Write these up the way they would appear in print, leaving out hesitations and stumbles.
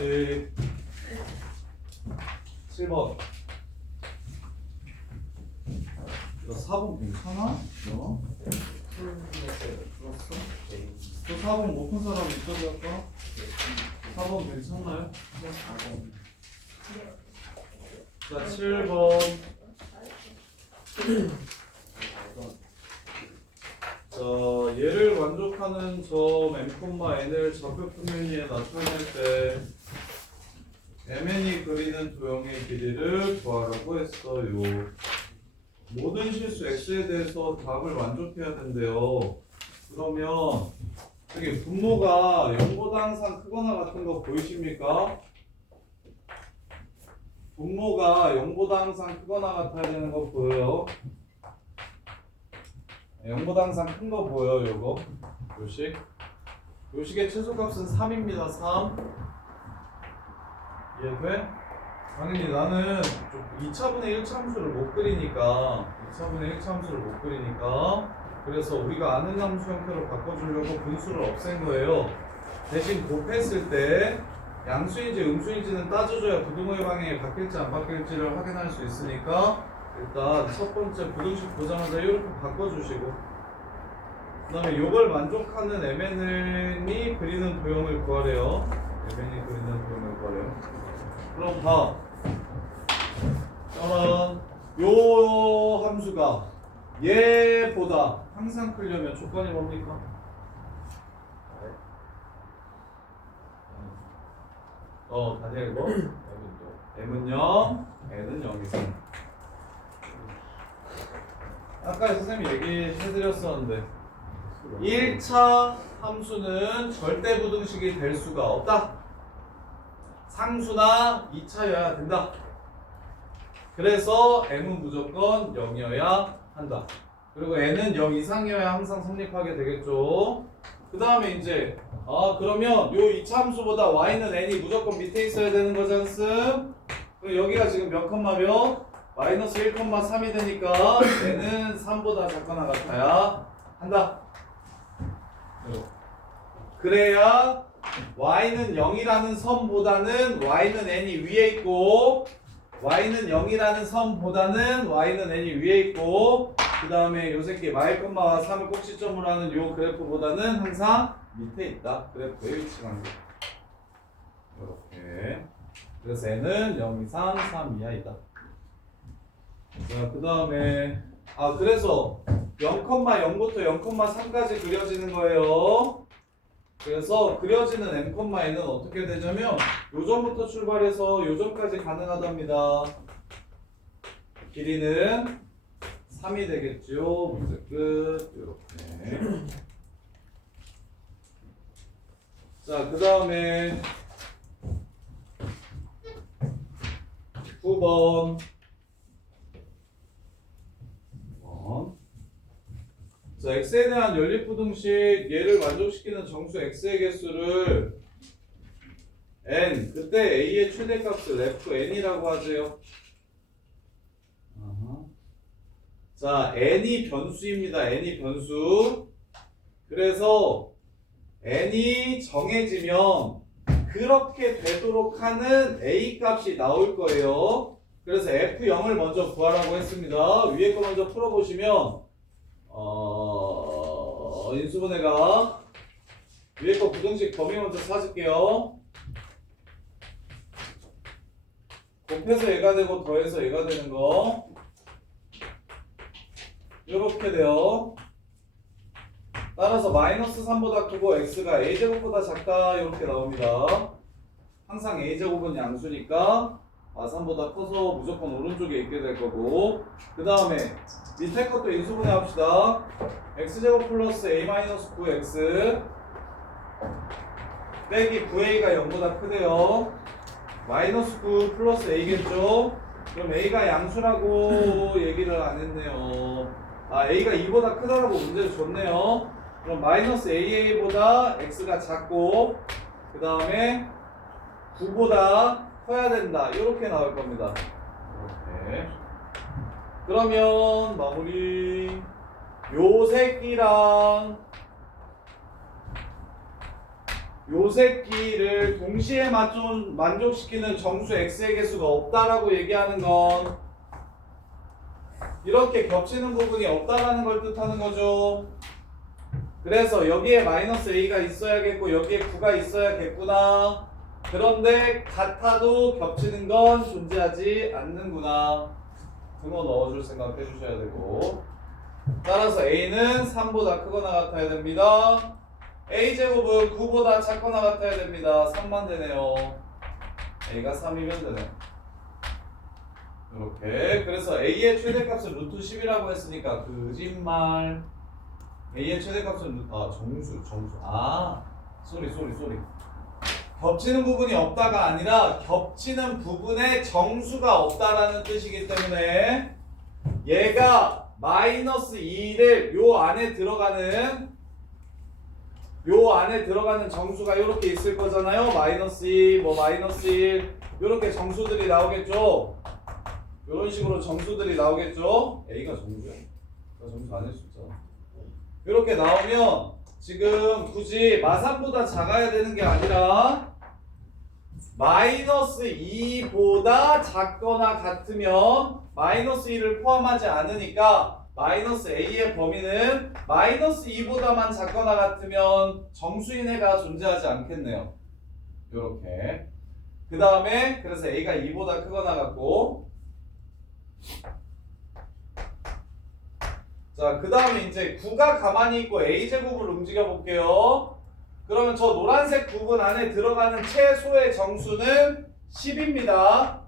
공식 7번. 이거 4번 괜찮아? 너? 풀었어? 또 4번 못 푼 사람 있어도 할까? 4번 괜찮나요? 자, 7번. 자, 얘를 만족하는 점 m,n을 좌표 평면위에 나타낼 때 mn이 그리는 도형의 길이를 구하라고 했어요. 모든 실수 x에 대해서 답을 만족해야 된대요. 그러면 여기 분모가 0보다 항상 크거나 같은 거 보이십니까? 분모가 0보다 항상 크거나 같아야 되는 거 보여요? 0보다 항상 큰 거 보여요, 요거? 요식? 요식의 최소값은 3입니다, 3. 이해돼? 당연히 나는 2차분의 1차 함수를 못 그리니까 그래서 우리가 아는 함수 형태로 바꿔주려고 분수를 없앤 거예요. 대신 곱했을 때 양수인지 음수인지는 따져줘야 부등호의 방향이 바뀔지 안 바뀔지를 확인할 수 있으니까 일단 첫 번째 부등식 보자마자 이렇게 바꿔주시고 그 다음에 요걸 만족하는 mn이 그리는 도형을 구하래요. mn이 그리는 도형을 구하래요. 그럼 봐. 따란 요 함수가 얘보다 항상 크려면 조건이 뭡니까? 다시 읽어. m은 0, n은 0 이상. 아까 선생님이 얘기해드렸었는데 1차 함수는 절대 부등식이 될 수가 없다. 상수나 2차여야 된다. 그래서 m은 무조건 0이어야 한다. 그리고 n은 0 이상이어야 항상 성립하게 되겠죠. 그 다음에 이제 그러면 요 2차 함수보다 y는 n이 무조건 밑에 있어야 되는 거잖음. 여기가 지금 몇 컴마 몇? 마이너스 1,3이 되니까 n은 3보다 작거나 같아야 한다. 그래야 y는 0이라는 선보다는 y는 n이 위에 있고 y는 0이라는 선보다는 y는 n이 위에 있고 그 다음에 요 새끼 마일,3을 꼭지점으로 하는 요 그래프보다는 항상 밑에 있다. 그래프의 위치관계. 이렇게. 그래서 n은 0 이상 3 이하이다. 자, 그 다음에 그래서 0,0부터 0,3까지 그려지는 거예요. 그래서 그려지는 m,n은 어떻게 되냐면 요점부터 출발해서 요점까지 가능하답니다. 길이는 3이 되겠죠. 문제 끝. 이렇게. 자, 그 다음에 9번. 자, x에 대한 연립부등식 얘를 만족시키는 정수 x의 개수를 n, 그때 a의 최대값을 fn이라고 하죠. 자, n이 변수입니다. n이 변수. 그래서 n이 정해지면 그렇게 되도록 하는 a 값이 나올 거예요. 그래서 f0을 먼저 구하라고 했습니다. 위에 거 먼저 풀어보시면 인수분해가 위에 거 부등식 범위 먼저 찾을게요. 곱해서 얘가 되고 더해서 얘가 되는 거 이렇게 돼요. 따라서 마이너스 3보다 크고 x가 a제곱보다 작다 이렇게 나옵니다. 항상 a제곱은 양수니까 3보다 커서 무조건 오른쪽에 있게 될 거고 그 다음에 밑에 것도 인수분해 합시다. x제곱 플러스 a-9x 빼기 9a가 0보다 크대요. 마이너스 9 플러스 a겠죠. 그럼 a가 양수라고 얘기를 안 했네요. a가 2보다 크다라고 문제를 줬네요. 그럼 마이너스 AA보다 x가 작고 그 다음에 9보다 커야 된다. 이렇게 나올 겁니다. 이렇게. 그러면 마무리. 요 새끼랑 요 새끼를 동시에 만족시키는 정수 x의 개수가 없다라고 얘기하는 건 이렇게 겹치는 부분이 없다라는 걸 뜻하는 거죠. 그래서 여기에 마이너스 a가 있어야겠고 여기에 9가 있어야겠구나. 그런데 같아도 겹치는 건 존재하지 않는구나. 등호 넣어줄 생각 해주셔야 되고, 따라서 a는 3보다 크거나 같아야 됩니다. a제곱은 9보다 작거나 같아야 됩니다. 3만 되네요. a가 3이면 되네. 이렇게. 그래서 a의 최대값은 루트 10이라고 했으니까 거짓말. a의 최대값은 정수. 쏘리. 겹치는 부분이 없다가 아니라 겹치는 부분에 정수가 없다라는 뜻이기 때문에 얘가 마이너스 2를 요 안에 들어가는 정수가 이렇게 있을 거잖아요. 마이너스 2, 마이너스 1 이렇게 정수들이 나오겠죠. 이런 식으로 정수들이 나오겠죠. a가 정수야. 정수 아닐 수 있잖아. 이렇게 나오면 지금 굳이 마삼보다 작아야 되는 게 아니라 마이너스 2보다 작거나 같으면 마이너스 2를 포함하지 않으니까 마이너스 a의 범위는 마이너스 2보다만 작거나 같으면 정수인 애가 존재하지 않겠네요. 이렇게. 그 다음에 그래서 a가 2보다 크거나 같고, 자, 그 다음에 이제 9가 가만히 있고 a제곱을 움직여 볼게요. 그러면 저 노란색 부분 안에 들어가는 최소의 정수는 10입니다.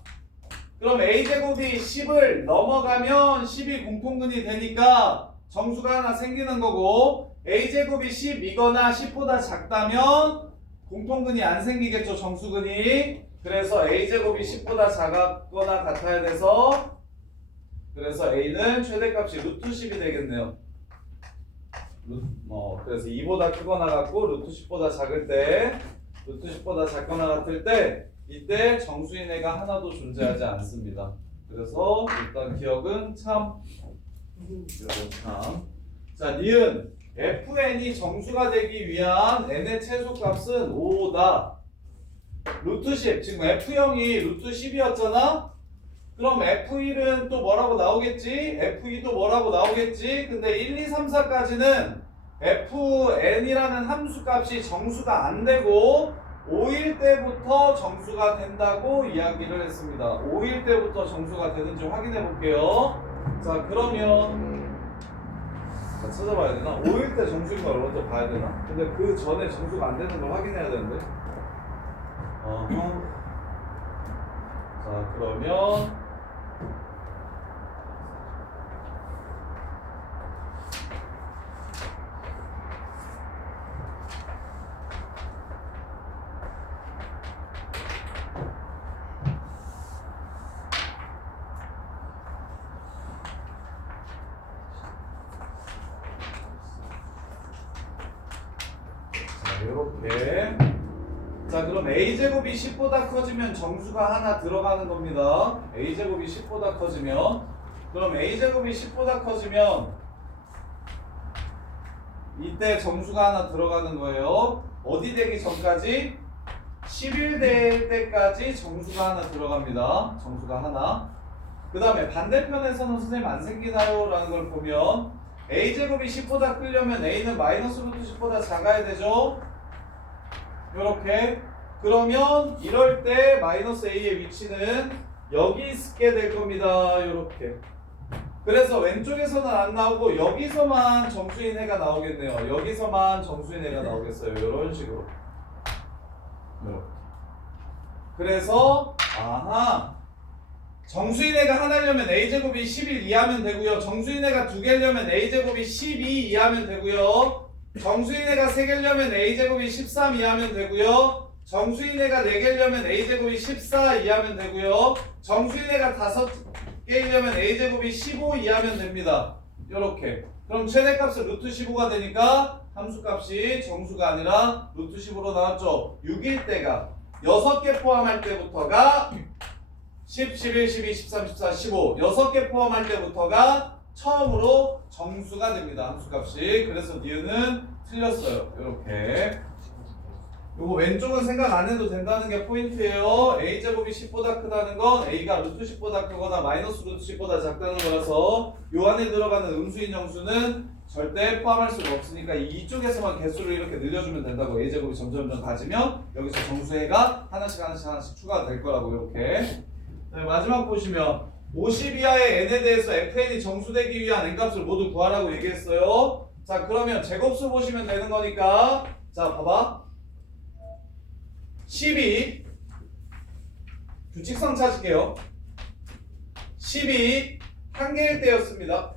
그럼 a제곱이 10을 넘어가면 10이 공통근이 되니까 정수가 하나 생기는 거고, a제곱이 10이거나 10보다 작다면 공통근이 안 생기겠죠, 정수근이. 그래서 a제곱이 10보다 작거나 같아야 돼서, 그래서 a는 최대값이 루트 10이 되겠네요. 그래서 2보다 크거나 같고 루트 10보다 작을 때, 루트 10보다 작거나 같을 때 이때 정수인 애가 하나도 존재하지 않습니다. 그래서 일단 기억은 참. 자, 니은 fn이 정수가 되기 위한 n의 최소값은 5다. 루트 10. 지금 f0이 루트 10이었잖아. 그럼 F1은 또 뭐라고 나오겠지? F2도 뭐라고 나오겠지? 근데 1, 2, 3, 4까지는 Fn이라는 함수 값이 정수가 안 되고 5일 때부터 정수가 된다고 이야기를 했습니다. 5일 때부터 정수가 되는지 확인해 볼게요. 자, 그러면 찾아봐야 되나? 5일 때 정수인 걸 먼저 봐야 되나? 근데 그 전에 정수가 안 되는 걸 확인해야 되는데. 자, 그러면 이렇게. 자, 그럼 a제곱이 10보다 커지면 정수가 하나 들어가는 겁니다. a제곱이 10보다 커지면. 그럼 a제곱이 10보다 커지면 이때 정수가 하나 들어가는 거예요. 어디 되기 전까지? 10일 될 때까지 정수가 하나 들어갑니다. 정수가 하나. 그 다음에 반대편에서는 선생님 안 생기나요? 라는 걸 보면 a제곱이 10보다 크려면 a는 마이너스 루트 10보다 작아야 되죠? 요렇게. 그러면 이럴 때 마이너스 a의 위치는 여기 있게 될 겁니다. 요렇게. 그래서 왼쪽에서는 안 나오고 여기서만 정수인 해가 나오겠네요. 여기서만 정수인 해가 나오겠어요. 이런 식으로. 이렇게. 그래서 정수인 해가 하나려면 a제곱이 11 이하면 되고요. 정수인 해가 두 개려면 a제곱이 12 이하면 되고요. 정수인 해가 세 개려면 a제곱이 13 이하면 되고요. 정수인 해가 네 개려면 a제곱이 14 이하면 되고요. 정수인 해가 다섯 개려면 a제곱이 15 이하면 됩니다. 요렇게. 그럼 최대값은 루트 15가 되니까 함수값이 정수가 아니라 루트 10으로 나왔죠. 6일 때가 6개 포함할 때부터가 10, 11, 12, 13, 14, 15 6개 포함할 때부터가 처음으로 정수가 됩니다. 함수값이. 그래서 니은은 틀렸어요. 이렇게. 요거 왼쪽은 생각 안 해도 된다는 게 포인트예요. a제곱이 10보다 크다는 건 a가 루트 10보다 크거나 마이너스 루트 10보다 작다는 거라서 요 안에 들어가는 음수인 정수는 절대 포함할 수가 없으니까 이쪽에서만 개수를 이렇게 늘려주면 된다고. a제곱이 점점점 가지면 여기서 정수해가 하나씩 추가가 될 거라고. 이렇게. 네, 마지막 보시면 50 이하의 n에 대해서 fn이 정수되기 위한 n값을 모두 구하라고 얘기했어요. 자, 그러면 제곱수 보시면 되는 거니까 자, 봐봐. 12 규칙성 찾을게요. 12 한 개일 때였습니다.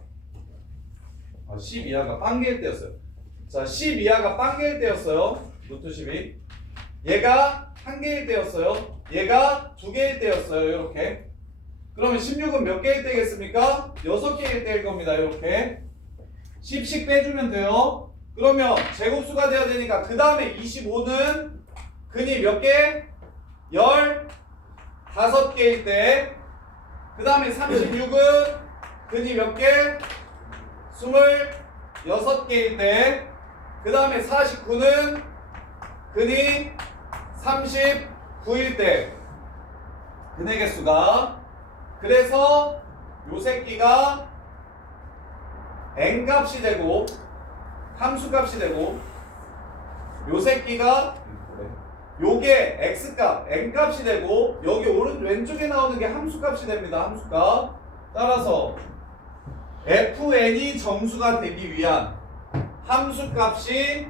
10 이하가 빵 개일 때였어요. 자, 10 이하가 빵 개일 때였어요. 루트 12. 얘가 한 개일 때였어요. 얘가 두 개일 때였어요. 이렇게. 그러면 16은 몇 개일 때겠습니까? 6개일 때일 겁니다. 이렇게. 10씩 빼주면 돼요. 그러면 제곱수가 돼야 되니까 그 다음에 25는 근이 몇 개? 15개일 때. 그 다음에 36은 근이 몇 개? 26개일 때. 그 다음에 49는 근이 39일 때. 근의 개수가. 그래서 요 새끼가 n값이 되고 함수값이 되고 요 새끼가 요게 x값, n값이 되고 여기 왼쪽에 나오는 게 함수값이 됩니다. 함수값. 따라서 fn이 정수가 되기 위한 함수값이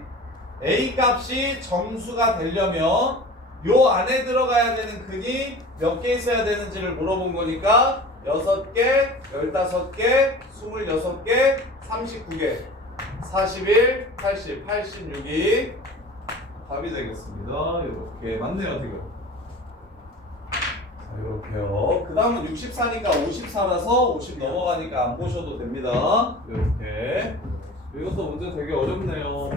a값이 정수가 되려면 요 안에 들어가야 되는 근이 몇 개 있어야 되는지를 물어본 거니까 6개, 15개, 26개, 39개, 41, 80, 86이 답이 되겠습니다. 이렇게 맞네요, 지금. 자, 이렇게요. 그 다음은 64니까 54라서 50 넘어가니까 안 보셔도 됩니다. 이렇게. 이것도 문제 되게 어렵네요.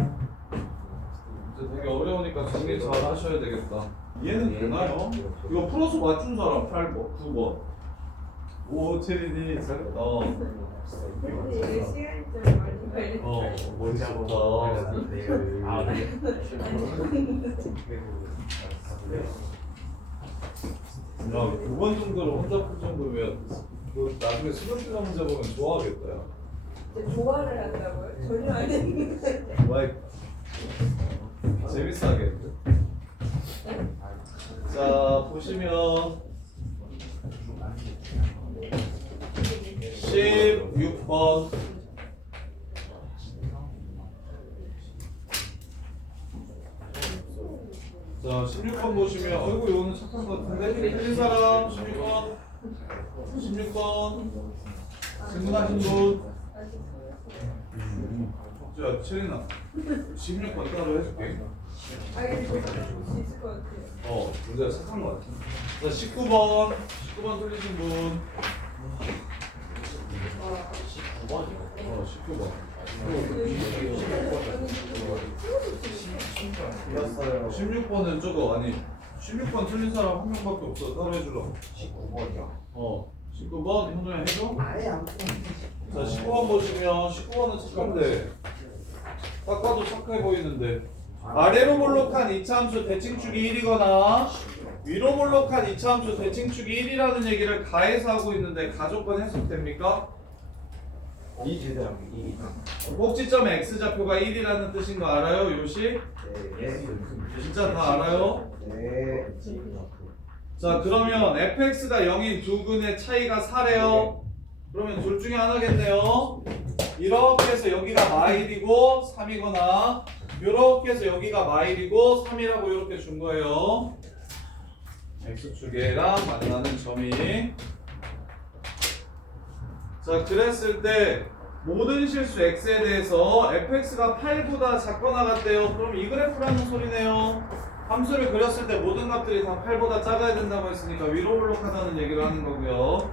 문제 되게 어려우니까 정리 잘 하셔야 되겠다. 이해는 되나요? 이거 풀어서 맞춘 사람 8번, 9번. 오, 체리니 잘했다. 근데 시간이 좀 많이 걸릴 거예요. 멋있다. 아, 네. 야, 9번 정도로 혼자 풀 정도면 그 나중에 수능시간 문제 보면 좋아하겠다. 야. 진짜 좋아를 한다고요? 전혀 안 했는데. 좋아했다. 재밌어 하겠는데. 자, 보시면 16번. 자, 16번 보시면 어이구 이거는 착한 것 같은데 틀린 사람 16번 16번 질문하신 분. 자, 채린아 16번 따로 해줄게. 알겠습니다. 수 있을 것 같아요. 문제가 착한 것 같아. 자, 19번 틀리신 분. 19번. 16번은 저거 아니 16번 틀린 사람 한 명밖에 없어. 따로 해주라고. 19번이요. 19번 현정이 해줘? 아예 안 자, 19번 보시면 19번은 착한데 딱 봐도 착해 보이는데 아래로 볼록한 이차함수 대칭축이 1이거나 위로 볼록한 이차함수 대칭축이 1이라는 얘기를 가해서 하고 있는데 가조건 해석됩니까? 이 제대로 이. 꼭지점의 x좌표가 1이라는 뜻인 거 알아요? 요시? 네. 진짜 다 알아요? 네. 자, 그러면 fx가 0인 두 근의 차이가 4래요. 그러면 둘 중에 하나겠네요. 이렇게 해서 여기가 마일이고 3이거나 이렇게 해서 여기가 마일이고 3이라고 이렇게 준 거예요. x축이랑 만나는 점이. 자, 그랬을 때 모든 실수 x에 대해서 fx가 8보다 작거나 같대요. 그럼 이 그래프라는 소리네요. 함수를 그렸을 때 모든 값들이 다 8보다 작아야 된다고 했으니까 위로 볼록하다는 얘기를 하는 거고요.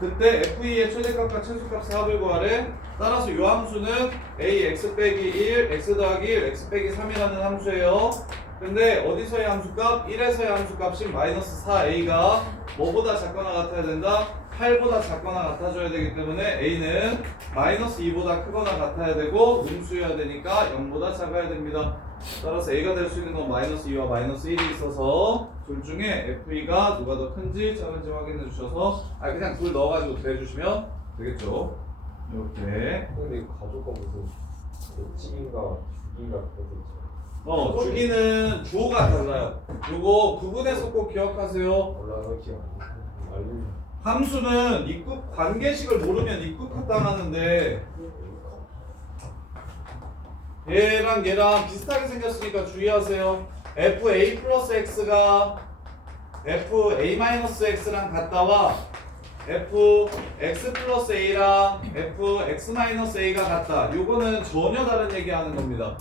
그때 f2의 최대값과 최소값의 합을 구하래. 따라서 이 함수는 a x 빼기 1, x 더하기 1, x 빼기 3이라는 함수예요. 근데 어디서의 함수값? 1에서의 함수값인 마이너스 4a가 뭐보다 작거나 같아야 된다? 8보다 작거나 같아져야 되기 때문에 A는 마이너스 2보다 크거나 같아야 되고 음수여야 되니까 0보다 작아야 됩니다. 따라서 A가 될 수 있는 건 마이너스 2와 마이너스 1이 있어서 둘 중에 FE가 누가 더 큰지 작은지 확인해 주셔서 그냥 둘 넣어가지고 대주시면 되겠죠. 이렇게 근데 이거 가져가 무슨 찌인가 죽인가 그거 있죠. 주기는 주어가 달라요. 요거 구분해서 꼭 기억하세요. 올라가 기억 안 나. 알고. 함수는 입국 관계식을 모르면 입국합당하는데 얘랑 얘랑 비슷하게 생겼으니까 주의하세요. FA 플러스 X가 FA 마이너스 X랑 같다와 FX 플러스 A랑 FX 마이너스 A가 같다. 요거는 전혀 다른 얘기하는 겁니다.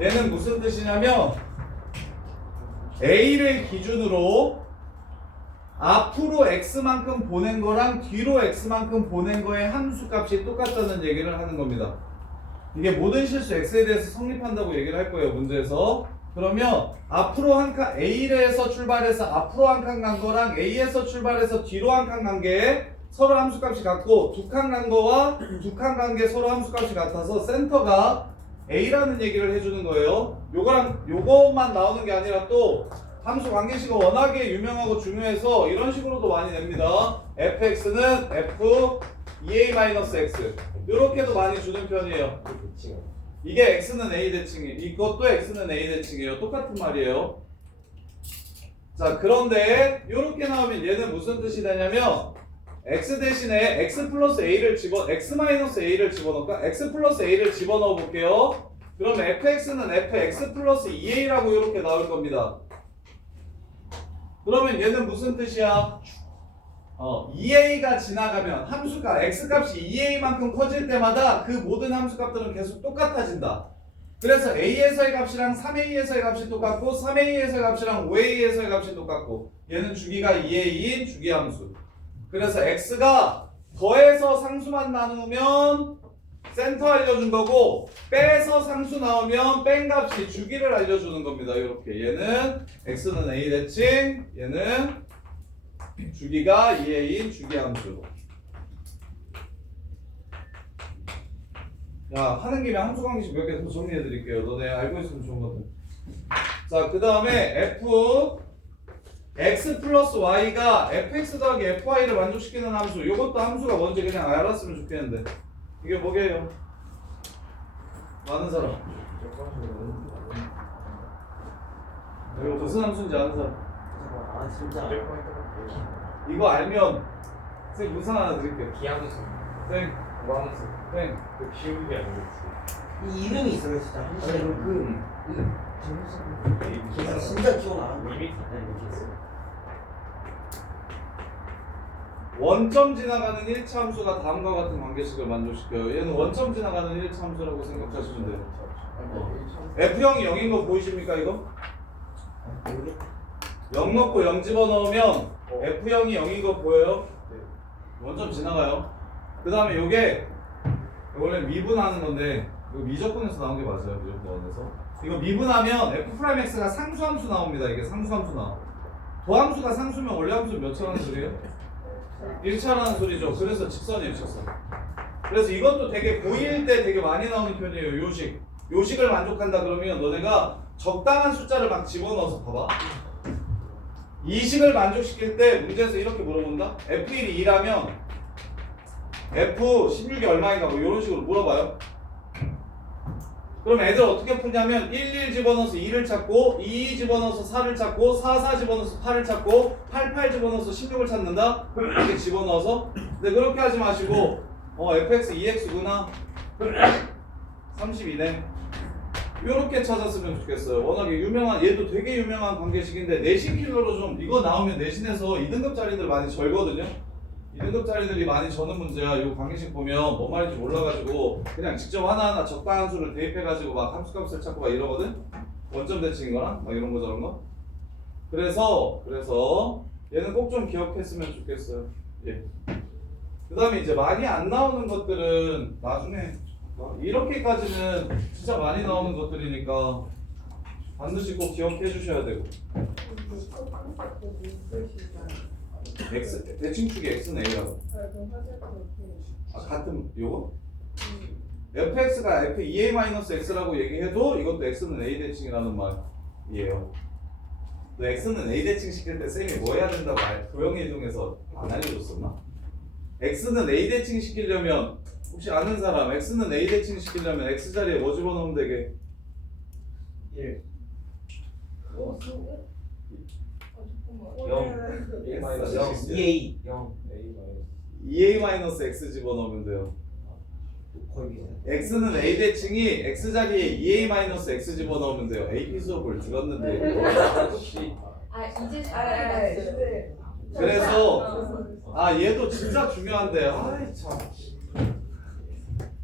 얘는 무슨 뜻이냐면 A를 기준으로 앞으로 x만큼 보낸 거랑 뒤로 x만큼 보낸 거의 함수값이 똑같다는 얘기를 하는 겁니다. 이게 모든 실수 x에 대해서 성립한다고 얘기를 할 거예요, 문제에서. 그러면 앞으로 한 칸 A에서 출발해서 앞으로 한 칸 간 거랑 A에서 출발해서 뒤로 한 칸 간 게 서로 함수값이 같고 두 칸 간 거와 두 칸 간 게 서로 함수값이 같아서 센터가 A라는 얘기를 해주는 거예요. 요거랑 요것만 나오는 게 아니라 또 함수 관계식은 워낙에 유명하고 중요해서 이런 식으로도 많이 냅니다. fx는 f 2a-x 이렇게도 많이 주는 편이에요. 이게 x는 a 대칭이에요. 이것도 x는 a 대칭이에요. 똑같은 말이에요. 자, 그런데 이렇게 나오면 얘는 무슨 뜻이 되냐면 x 대신에 x 플러스 a를 x 마이너스 a를 집어넣을까? x 플러스 a를 집어넣어 볼게요. 그러면 fx는 fx 플러스 2a라고 이렇게 나올 겁니다. 그러면 얘는 무슨 뜻이야? 2a가 지나가면 함수가 x값이 2a만큼 커질 때마다 그 모든 함수값들은 계속 똑같아진다. 그래서 a에서의 값이랑 3a에서의 값이 똑같고 3a에서의 값이랑 5a에서의 값이 똑같고 얘는 주기가 2a인 주기함수. 그래서 x가 더해서 상수만 나누면 센터 알려준 거고 빼서 상수 나오면 뺀 값이 주기를 알려주는 겁니다. 이렇게 얘는 x는 a 대칭, 얘는 주기가 2a인 주기함수. 야, 하는 김에 함수 관계식 몇 개 더 정리해 드릴게요. 너네 알고 있으면 좋은 거든. 자, 그 다음에 x 플러스 y가 fx 더하기 fy를 만족시키는 함수. 이것도 함수가 뭔지 그냥 알았으면 좋겠는데 이게 뭐게요? 아는 사람? 이거 무슨 함수인지 아는 사람? 아 진짜. 이거 알면 선생님 문상 하나 드릴게요. 기함수. 땡, 뭐함수. 땡. 그 키우는 게 아니겠지. 이 이름이 있어요 진짜 아니 진짜 기억 안 나. 리미트 아니 원점 지나가는 1차 함수가 다음과 같은 관계식을 만족시켜요. 얘는 원점 지나가는 1차 함수라고 생각하시면 돼요. F형이 0인 거 보이십니까 이거? 0 넣고 0 집어넣으면 F형이 0인 거 보여요? 원점 지나가요. 그 다음에 요게 원래 미분하는 건데 이거 미적분에서 나온 게 맞아요. 미적분에서 이거 미분하면 F'X가 상수함수 나옵니다. 이게 상수함수 나와. 도함수가 상수면 원래 함수는 몇 차라는 소리예요? 1차라는 소리죠. 그래서 직선이에요, 직선. 그래서 이것도 되게 고2일 때 되게 많이 나오는 편이에요. 요식. 요식을 만족한다 그러면 너네가 적당한 숫자를 막 집어넣어서 봐봐. 이식을 만족시킬 때 문제에서 이렇게 물어본다. F1이 2라면 F16이 얼마인가 뭐 이런 식으로 물어봐요. 그럼 애들 어떻게 푸냐면 1 집어넣어서 2를 찾고 2 집어넣어서 4를 찾고 4 집어넣어서 8을 찾고 8 집어넣어서 16을 찾는다? 이렇게 집어넣어서. 근데 그렇게 하지 마시고 fx 2x구나 32네 이렇게 찾았으면 좋겠어요. 워낙에 유명한 얘도 되게 유명한 관계식인데 내신 킬러로 좀 이거 나오면 내신에서 2등급짜리들 많이 절거든요. 2등급짜리들이 많이 저는 문제야. 이 관계식 보면 뭔 말인지 몰라가지고 그냥 직접 하나하나 적당한 수를 대입해가지고 막 함수값을 찾고 막 이러거든. 원점 대칭인 거랑 막 이런 거 저런 거. 그래서 얘는 꼭 좀 기억했으면 좋겠어요. 예. 그 다음에 이제 많이 안 나오는 것들은 나중에 이렇게까지는 진짜 많이 나오는 것들이니까 반드시 꼭 기억해 주셔야 되고. x 대칭축이 x는 a라고. 그럼 화살표 어떻게? 같은 요거? fx가 f 2a-x라고 얘기해도 이것도 x는 a 대칭이라는 말이에요. 너 x는 a 대칭 시킬 때 쌤이 뭐 해야 된다고 도형의 이동에서 안 알려줬었나? x는 a 대칭 시키려면 혹시 아는 사람 x는 a 대칭 시키려면 x 자리에 뭐 집어넣으면 되게? 1 어, 잠깐만. A 마이너스 0 X 2A 0 A 마이너스 2a-x 집어넣으면 돼요. 거의 비슷해. x는 a 대칭이 x 자리에 2a-x 집어넣으면 돼요. AP 수업을 들었는데 혹시 이제 네. 그래서 얘도 진짜 중요한데 아이 참.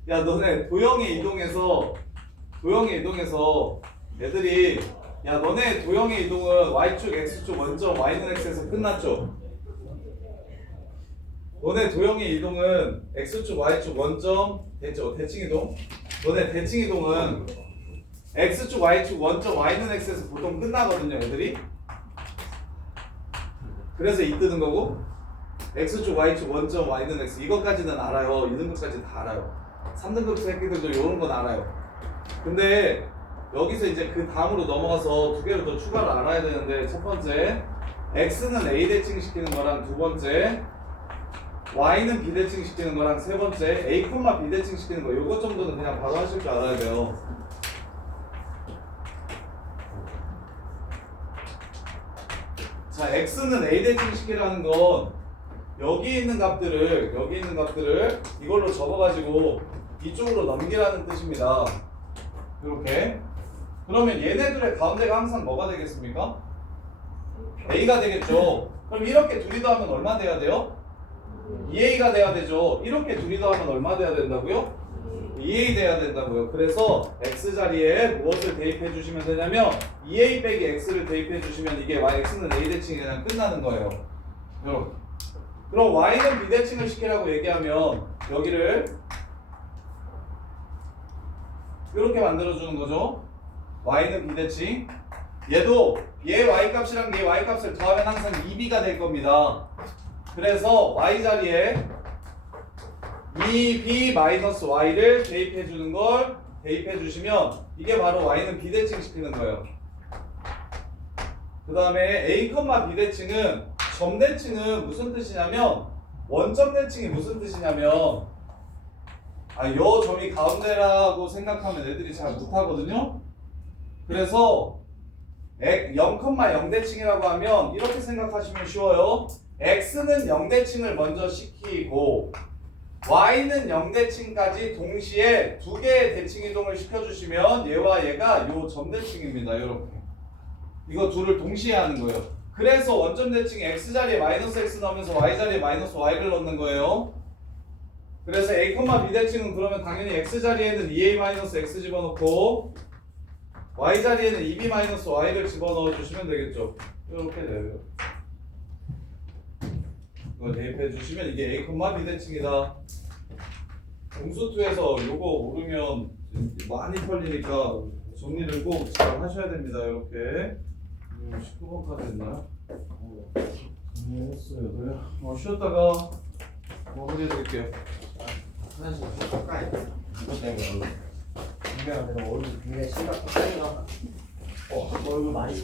야 너네 도형의 이동에서 애들이 야 너네 도형의 이동은 y축 x축 원점 y는 x에서 끝났죠? 너네 도형의 이동은 x축 y축 원점 됐죠? 대칭 이동? 너네 대칭 이동은 x축 y축 원점 y는 x에서 보통 끝나거든요 애들이. 그래서 이 뜨는 거고 x축 y축 원점 y는 x 이것까지는 알아요. 2등급까지 다 알아요. 3등급 새끼들도 이런 건 알아요. 근데 여기서 이제 그 다음으로 넘어가서 두 개를 더 추가로 알아야 되는데 첫 번째 x는 a 대칭 시키는 거랑 두 번째 y는 b 대칭 시키는 거랑 세 번째 a, b 대칭 시키는 거 요것 정도는 그냥 바로 하실 줄 알아야 돼요. 자, x는 a 대칭 시키라는 건 여기 있는 값들을 이걸로 접어가지고 이쪽으로 넘기라는 뜻입니다. 이렇게. 그러면 얘네들의 가운데가 항상 뭐가 되겠습니까? a가 되겠죠. 그럼 이렇게 둘이 더하면 얼마 돼야 돼요? 2a가 돼야 되죠. 이렇게 둘이 더하면 얼마 돼야 된다고요? 2a 돼야 된다고요. 그래서 x 자리에 무엇을 대입해 주시면 되냐면 2a 빼기 x를 대입해 주시면 이게 x는 a 대칭이 그냥 끝나는 거예요. 이렇게. 그럼 y는 b 대칭을 시키라고 얘기하면 여기를 이렇게 만들어주는 거죠. y는 b 대칭. 얘도 얘 y 값이랑 얘 y 값을 더하면 항상 2b가 될 겁니다. 그래서 y 자리에 2b-y를 대입해 주는 걸 대입해 주시면 이게 바로 y는 b 대칭 시키는 거예요. 그 다음에 a, b 대칭은 점 대칭은 무슨 뜻이냐면 원점 대칭이 무슨 뜻이냐면 요 점이 가운데라고 생각하면 애들이 잘 못하거든요. 그래서 0,0 대칭이라고 하면 이렇게 생각하시면 쉬워요. x는 0 대칭을 먼저 시키고 y는 0 대칭까지 동시에 두 개의 대칭 이동을 시켜주시면 얘와 얘가 요 점 대칭입니다. 이렇게 이거 둘을 동시에 하는 거예요. 그래서 원점 대칭이 x 자리에 마이너스 x 넣으면서 y 자리에 마이너스 y를 넣는 거예요. 그래서 a, b 대칭은 그러면 당연히 x 자리에는 2a-x 집어넣고 y 자리에는 2b-y를 집어넣어 주시면 되겠죠. 이렇게 돼요. 이거 대입해 주시면 이게 a, b 대칭이다. 공수2에서 요거 모르면 많이 털리니까 정리를 꼭 잘 하셔야 됩니다. 이렇게 19번까지 했나요? 했어요. 그래요. 쉬었다가 마무리해 드릴게요. 하나씩 가까이. 이것 때문에 분명히 얼굴 굉장히 심각하게 얼굴 많이